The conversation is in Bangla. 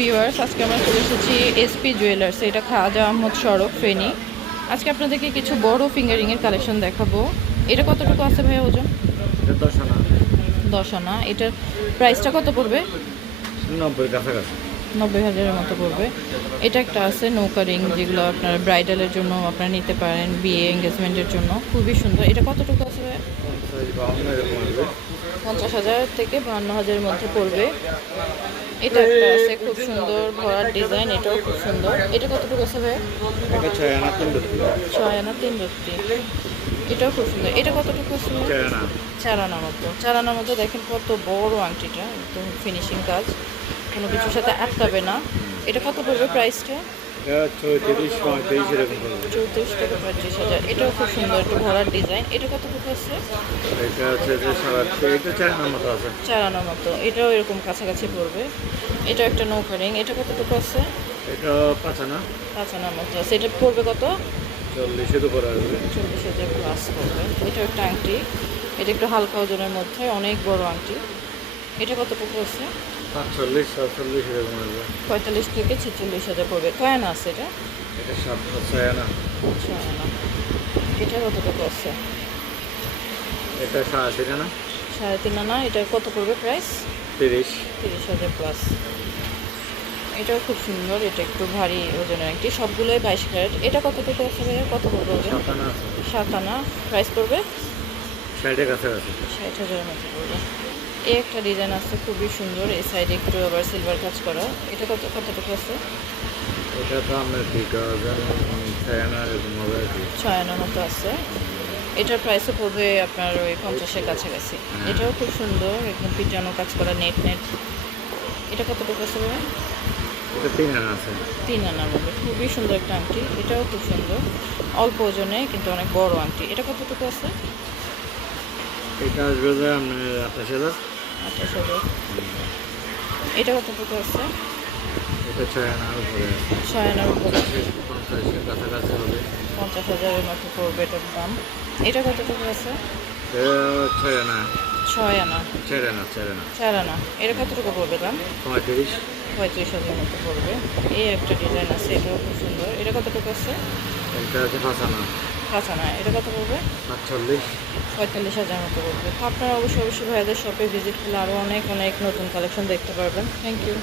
ভিউয়ার্স, আজকে আমরা চলে এসেছি এসপি জুয়েলার্স, এটা খাজা আহমদ সড়ক, ফেনী। আজকে আপনাদেরকে কিছু বড় ফিঙ্গারিংয়ের কালেকশন দেখাবো। এটা কতটুকু আছে ভাইয়া ওজন? 10 আনা। 10 আনা। এটার প্রাইসটা কত পড়বে? 90 কাছাকাছি। 90,000-এর মতো পড়বে। এটা একটা আছে নৌকা রিং, যেগুলো আপনার ব্রাইডালের জন্য আপনারা নিতে পারেন, বিয়ে এঙ্গেজমেন্টের জন্য। খুবই সুন্দর। এটা কতটুকু আছে ভাইয়া? 50,000 থেকে 52,000-এর মধ্যে পড়বে। এটা একটা আছে খুব সুন্দর ভরার ডিজাইন, এটাও খুব সুন্দর। এটা কতটুকু আছে ভাই? এটা 6 আনা 3 রত্তি। 6 আনা 3 রত্তি। এটাও খুব সুন্দর। এটা কতটুকু আছে? 4 আনা। 4 আনার মতো। 4 আনার মধ্যে দেখেন কত বড় আংটিটা, একদম ফিনিশিং কাজ, কোনো কিছুর সাথে আটকাবে না। এটা কত পড়বে প্রাইসটা? এটা 34 35 এরকম পড়বে। 34 থেকে 35,000। এটাও খুব সুন্দর, একটু ভরার ডিজাইন। এটা কতটুকু আছে? এটা হচ্ছে যে 7.5 এটা 4 আনার মতো আছে। 4 আনার মতো। এটাও এরকম কাছাকাছি পড়বে। এটা একটা নৌকা রিং। এটা কতটুকু আছে? এটা 5 আনা। 5 আনার মতো আছে। এটা পড়বে কত? 40 এর উপরে আসবে। 40,000 প্লাস পড়বে। এটা একটা আংটি, এটা একটু হালকা ওজনের মধ্যে, অনেক বড় আংটি। এটা কতটুকু আছে? 45 47 এরকম আসবে। 45 থেকে 46,000 পড়বে। কয় আনা আছে এটা? এটা 6 আনা। 6 আনা। এটা কতটুকু আছে? এটা 3.5 আনা। 3.5 আনা। এটা কত পড়বে প্রাইস? 30 30,000 প্লাস। এটাও খুব সুন্দর, এটা একটু ভারী ওজনের আংটি, সবগুলোই 22 ক্যারেট। এটা কতটুকু আছে ভাইয়া? কত পড়বে ওজন? 7 আনা আছে। 7 আনা। প্রাইস পড়বে 60 এর কাছাকাছি। 60,000-এর মতো পড়বে। এই একটা ডিজাইন আছে খুবই সুন্দর, এই সাইডে একটু আবার সিলভার কাজ করা। এটা কতটুকু আছে? এটা তো আমরা ঠিক আছে 6 আনা এরকম হবে আর কি। 6 আনার মতো আছে। এটার প্রাইসও পড়বে আপনার ওই 50-এর কাছাকাছি। এটাও খুব সুন্দর, একদম পিটানো কাজ করা, নেট নেট। এটা কতটুকু আছে ভাইয়া? এটা 3 আনা আছে। 3 আনার মধ্যে খুবই সুন্দর একটা আংটি। এটাও খুব সুন্দর, অল্প ওজনে কিন্তু অনেক বড় আংটি। এটা কতটুকু আছে? এটা আসবে যে আপনার 28,000। 28,000। এটা কতটুকু আছে? এটা 6 আনার উপরে আছে। 6 আনার উপরে। 50 এর কাছাকাছি হবে। 50,000-এর মতো পড়বে এটার দাম। এটা কতটুকু আছে? এটা 6 আনা। 6 আনা। 4 আনা 4 আনা। 4 আনা। এটা কতটুকু পড়বে দাম? 35। 35,000 মতো পড়বে। এই একটা ডিজাইন আছে, এটাও খুব সুন্দর। এটা কতটুকু আছে? এটা হচ্ছে 5 আনা। 5 আনা। এটা কত পড়বে? 48। 45,000 মতো পড়বে। তো আপনারা অবশ্যই ভাইয়াদের শপে ভিজিট করলে আরও অনেক অনেক নতুন কালেকশন দেখতে পারবেন। Thank you.